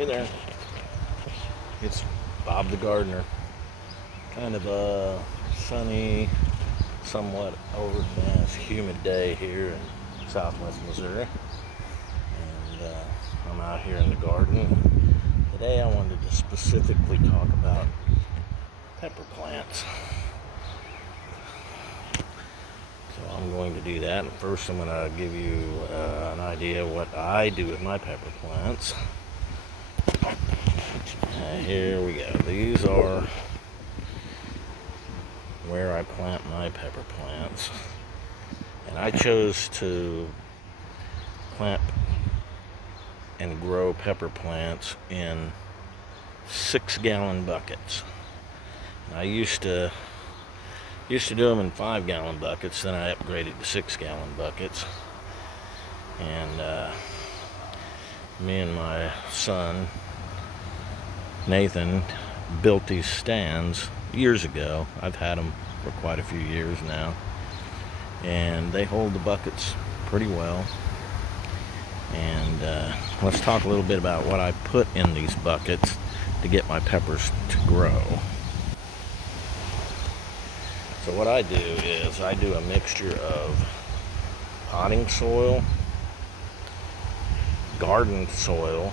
Hey there, it's Bob the Gardener. Kind of a sunny, somewhat overcast, humid day here in southwest Missouri. And I'm out here in the garden. Today I wanted to specifically talk about pepper plants. So I'm going to do that. And first I'm going to give you an idea of what I do with my pepper plants. Here we go. These are where I plant my pepper plants. And I chose to plant and grow pepper plants in 6-gallon buckets. And I used to do them in 5-gallon buckets, then I upgraded to 6-gallon buckets. And me and my son Nathan built these stands years ago. I've had them for quite a few years now, and they hold the buckets pretty well. And let's talk a little bit about what I put in these buckets to get my peppers to grow. So what I do is I do a mixture of potting soil, garden soil,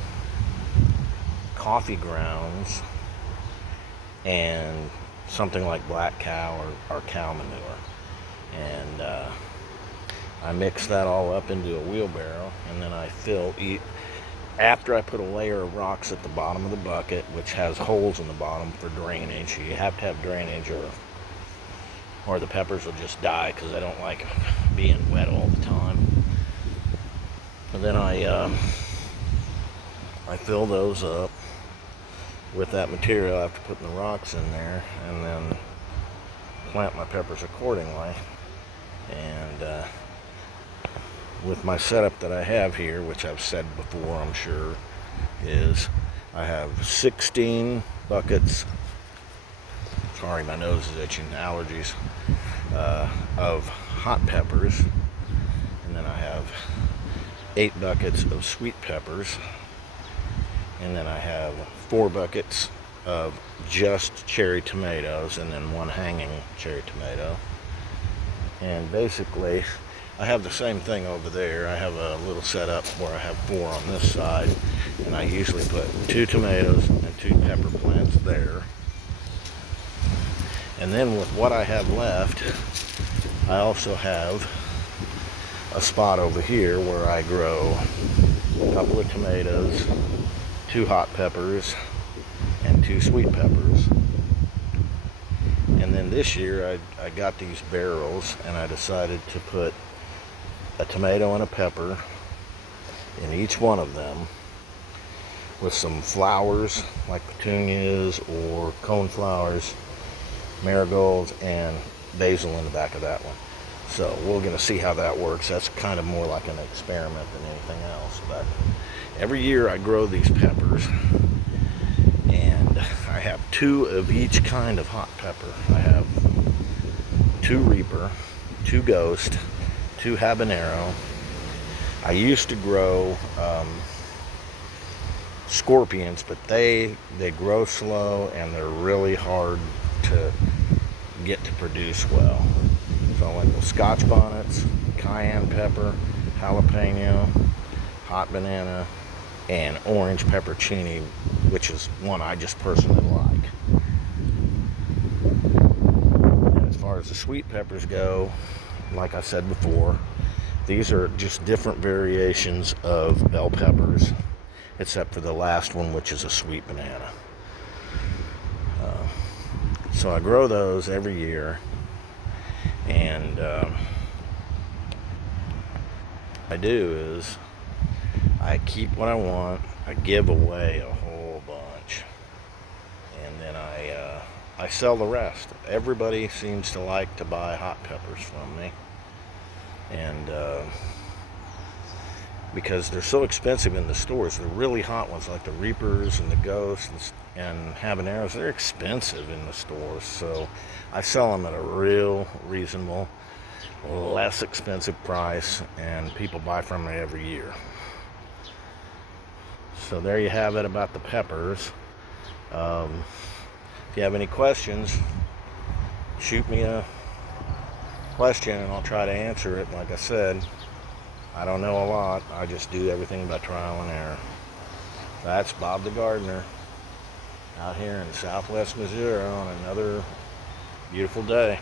coffee grounds, and something like black cow or cow manure. And I mix that all up into a wheelbarrow, and then I after I put a layer of rocks at the bottom of the bucket, which has holes in the bottom for drainage. You have to have drainage or the peppers will just die, because I don't like being wet all the time. And then I fill those up with that material after putting the rocks in there, and then plant my peppers accordingly. And with my setup that I have here, which I've said before, I'm sure, is I have 16 buckets. Sorry, my nose is itching, allergies, of hot peppers. And then I have 8 buckets of sweet peppers. And then I have 4 buckets of just cherry tomatoes, and then 1 hanging cherry tomato. And basically, I have the same thing over there. I have a little setup where I have 4 on this side, and I usually put 2 tomatoes and 2 pepper plants there. And then with what I have left, I also have a spot over here where I grow a couple of tomatoes, 2 hot peppers, and 2 sweet peppers. And then this year I got these barrels, and I decided to put a tomato and a pepper in each one of them, with some flowers like petunias or coneflowers, marigolds, and basil in the back of that one. So we're going to see how that works. That's kind of more like an experiment than anything else. But every year I grow these peppers, and I have 2 of each kind of hot pepper. I have 2 Reaper, 2 Ghost, 2 Habanero. I used to grow Scorpions, but they grow slow, and they're really hard to get to produce well. So I went with Scotch bonnets, cayenne pepper, jalapeno, hot banana, and orange peppercini, which is one I just personally like. And as far as the sweet peppers go, like I said before, these are just different variations of bell peppers, except for the last one, which is a sweet banana. So I grow those every year, and I do is I keep what I want, I give away a whole bunch, and then I sell the rest. Everybody seems to like to buy hot peppers from me, and because they're so expensive in the stores, the really hot ones like the Reapers and the Ghosts and Habaneros, they're expensive in the stores. So I sell them at a real reasonable, less expensive price, and people buy from me every year. So there you have it about the peppers. If you have any questions, shoot me a question and I'll try to answer it. Like I said, I don't know a lot. I just do everything by trial and error. That's Bob the Gardener out here in southwest Missouri on another beautiful day.